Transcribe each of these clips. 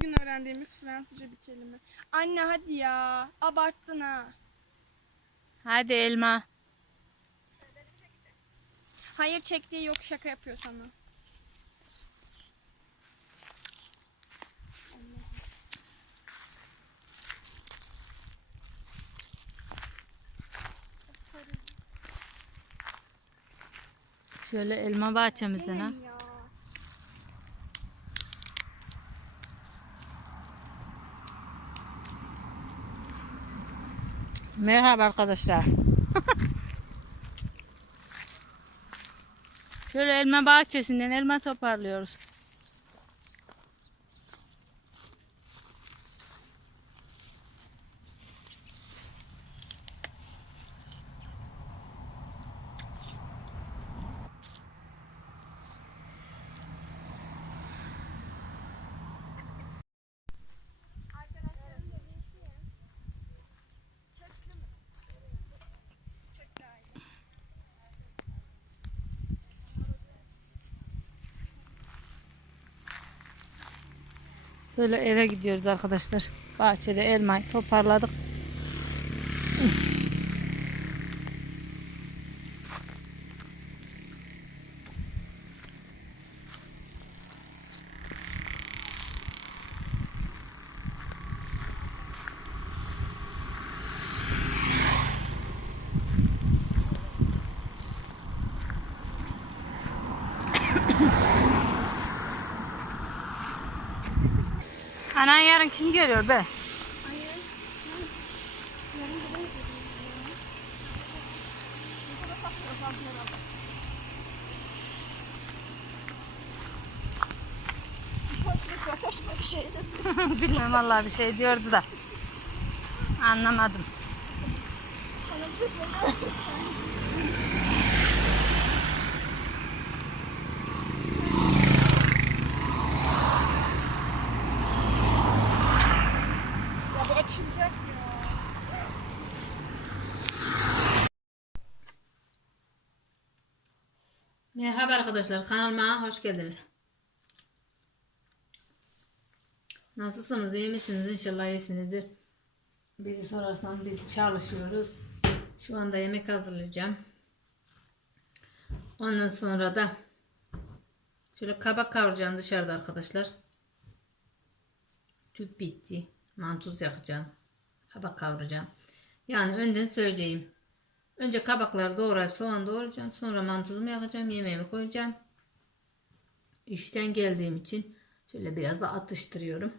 bugün öğrendiğimiz Fransızca bir kelime. Anne hadi ya. Abarttın ha. Hadi elma. Hayır çektiği yok şaka yapıyor sana. Şöyle elma bahçemizden ha. Ya. Merhaba arkadaşlar. Şöyle elma bahçesinden elma toparlıyoruz. Böyle eve gidiyoruz arkadaşlar. Bahçede elmayı toparladık. Anan yarın kim geliyor be? Bilmem vallahi bir şey diyordu da. Anlamadım. Sana bir şey söyleyeyim. Merhaba arkadaşlar kanalıma hoş geldiniz. Nasılsınız iyi misiniz İnşallah iyisinizdir. Bizi sorarsan biz çalışıyoruz. Şu anda yemek hazırlayacağım. Ondan sonra da şöyle kabak kavuracağım dışarıda arkadaşlar. Tüp bitti. Mantuz yakacağım. Kabak kavuracağım. Yani önden söyleyeyim. Önce kabakları doğrayıp soğan doğrayacağım. Sonra mantuzumu yakacağım. Yemeğimi koyacağım. İşten geldiğim için şöyle biraz da atıştırıyorum.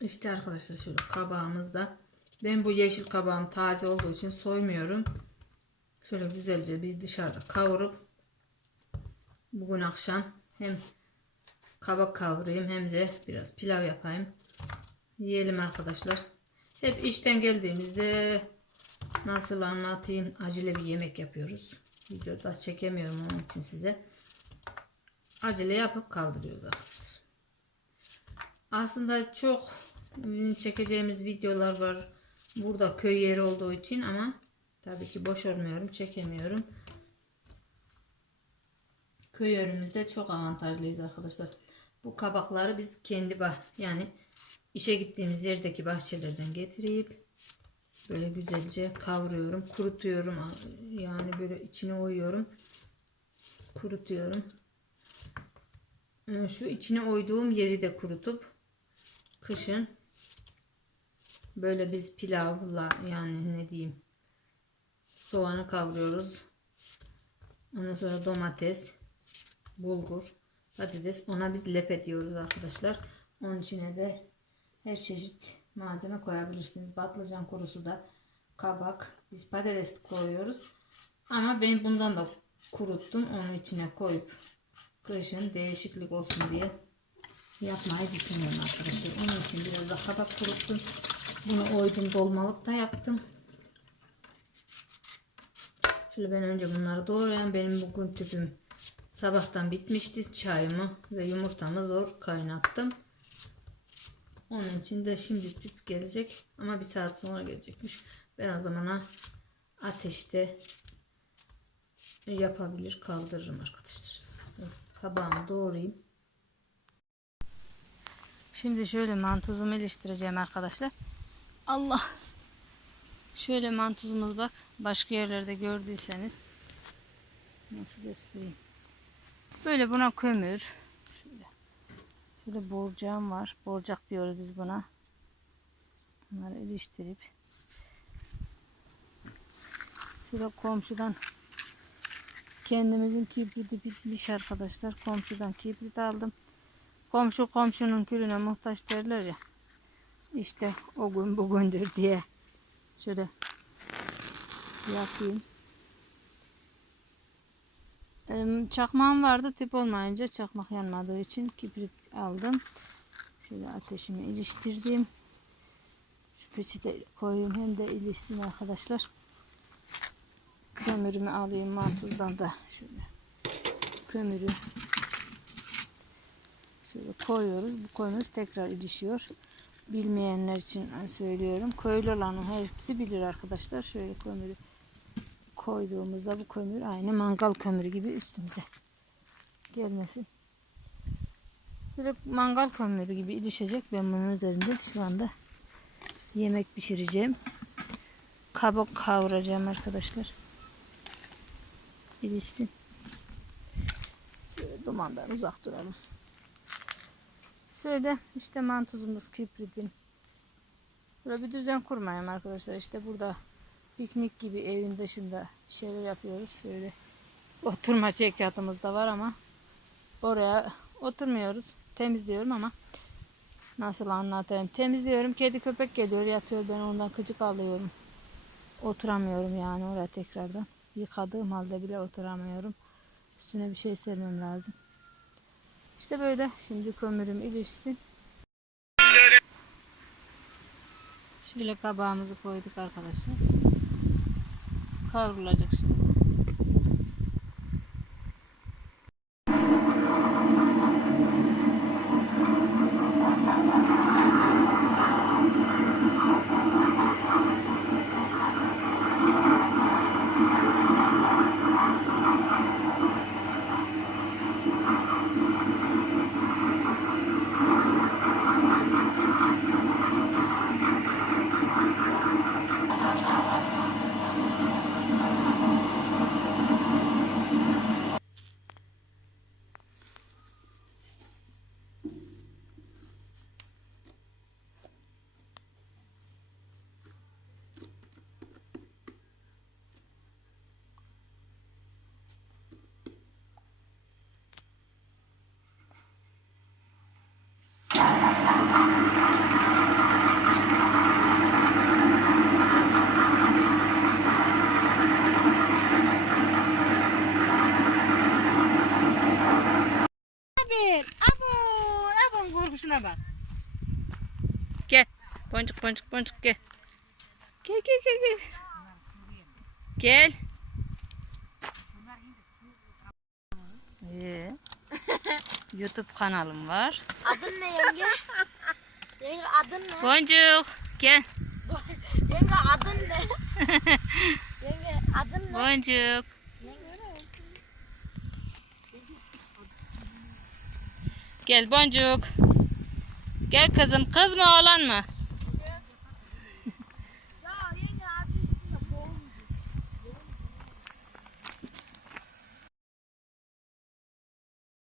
İşte arkadaşlar şöyle kabağımızda. Ben bu yeşil kabağım taze olduğu için soymuyorum. Şöyle güzelce bir dışarıda kavurup bugün akşam hem kabak kavurayım hem de biraz pilav yapayım. Yiyelim arkadaşlar. Hep işten geldiğimizde nasıl anlatayım acele bir yemek yapıyoruz. Videoda çekemiyorum onun için size. Acele yapıp kaldırıyoruz arkadaşlar. Aslında çok çekeceğimiz videolar var. Burada köy yeri olduğu için ama tabii ki boş olmuyorum. Çekemiyorum. Köy yerimizde çok avantajlıyız arkadaşlar. Bu kabakları biz kendi bah yani işe gittiğimiz yerdeki bahçelerden getirip böyle güzelce kavuruyorum, kurutuyorum. Yani böyle içine oyuyorum. Kurutuyorum. Şu içine oyduğum yeri de kurutup kışın böyle biz pilavla yani ne diyeyim soğanı kavuruyoruz. Ondan sonra domates, bulgur, patates. Ona biz lepe diyoruz arkadaşlar. Onun içine de her çeşit malzeme koyabilirsiniz. Patlıcan kurusu da kabak. Biz patates koyuyoruz. Ama ben bundan da kuruttum. Onun içine koyup kışın değişiklik olsun diye yapmayı düşünüyorum arkadaşlar. Onun için biraz da kabak kuruttum. Bunu oydum dolmalık da yaptım. Şöyle ben önce bunları doğrayayım. Benim bugün tüpüm sabahtan bitmişti. Çayımı ve yumurtamı zor kaynattım. Onun için de şimdi tüp gelecek. Ama bir saat sonra gelecekmiş. Ben o zamana ateşte yapabilir kaldırırım arkadaşlar. kabağımı doğrayayım. Şimdi şöyle mantuzumu iliştireceğim arkadaşlar. Allah. Şöyle mantuzumuz bak. Başka yerlerde gördüyseniz. Nasıl göstereyim. Böyle buna kömür. Şöyle. Borcağım var. Borcak diyoruz biz buna. Bunları iliştirip. Şöyle komşudan kendimizin kibriti bitmiş arkadaşlar. Komşudan kibrit aldım. Komşu komşunun külüne muhtaç derler ya. İşte o gün bugündür diye. Şöyle yapayım. Çakmağım vardı tüp olmayınca çakmak yanmadığı için kibrit aldım. Şöyle ateşimi iliştirdim. Şu peçete koyayım hem de ilişsin arkadaşlar. Kömürümü alayım mantuzdan da şöyle kömürü şöyle koyuyoruz. Bu kömür tekrar ilişiyor. Bilmeyenler için söylüyorum. Köylü olanın hepsi bilir arkadaşlar. Şöyle kömürü koyduğumuzda bu kömür aynı mangal kömürü gibi üstümüze gelmesin. Böyle mangal kömürü gibi ilişecek. Ben bunun üzerinde şu anda yemek pişireceğim. Kabak kavuracağım arkadaşlar. İlişsin. Şöyle dumandan uzak duralım. Şöyle işte mantuzumuz, kibritim. Böyle bir düzen kurmayayım arkadaşlar. İşte burada piknik gibi evin dışında bir şeyler yapıyoruz. Şöyle oturma çekyatımız da var ama oraya oturmuyoruz. Temizliyorum ama nasıl anlatayım. Temizliyorum. Kedi köpek geliyor yatıyor. Ben ondan kıcık alıyorum. Oturamıyorum yani oraya tekrardan. Yıkadığım halde bile oturamıyorum. Üstüne bir şey sermem lazım. İşte böyle. Şimdi kömürüm ilişsin. Şöyle kabağımızı koyduk arkadaşlar. Kavrulacak şimdi. Bak. Gel. Boncuk boncuk boncuk gel. Gel gel gel gel. Gel. Ee, YouTube kanalım var. Adın ne yenge? yenge adın ne? Boncuk gel. Yenge adın ne? yenge adın ne? Boncuk. Gel boncuk. Gel kızım. Kız mı oğlan mı?